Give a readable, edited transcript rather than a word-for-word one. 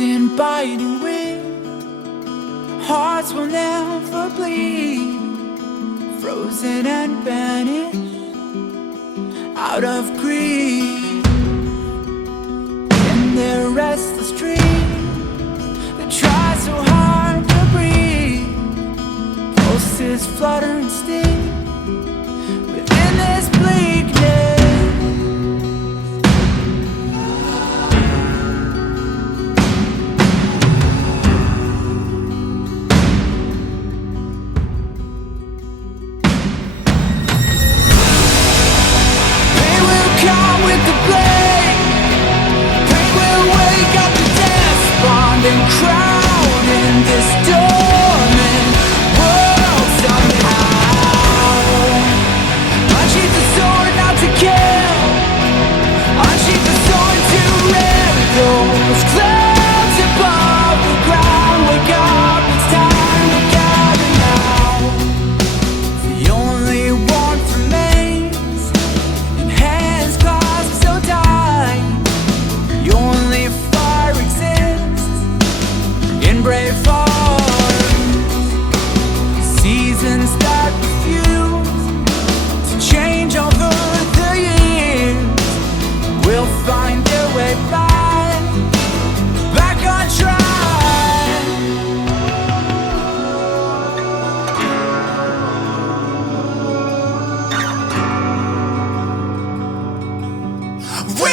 in biting wind, hearts will never bleed, frozen and vanished out of greed. In their restless dreams, they try so hard to breathe, pulses flutter and sting within this bleakness. Come with the blade, pain will wake up the despondent crowd in this dormant world somehow. Unsheath the sword not to kill, unsheath the sword to rip those clouds above the ground. Wake up, it's time to gather now. The only warmth remains in hands clasped so tight. The only fire exists in brave hearts. Seasons that refuse to change over the years will find their way back on track. We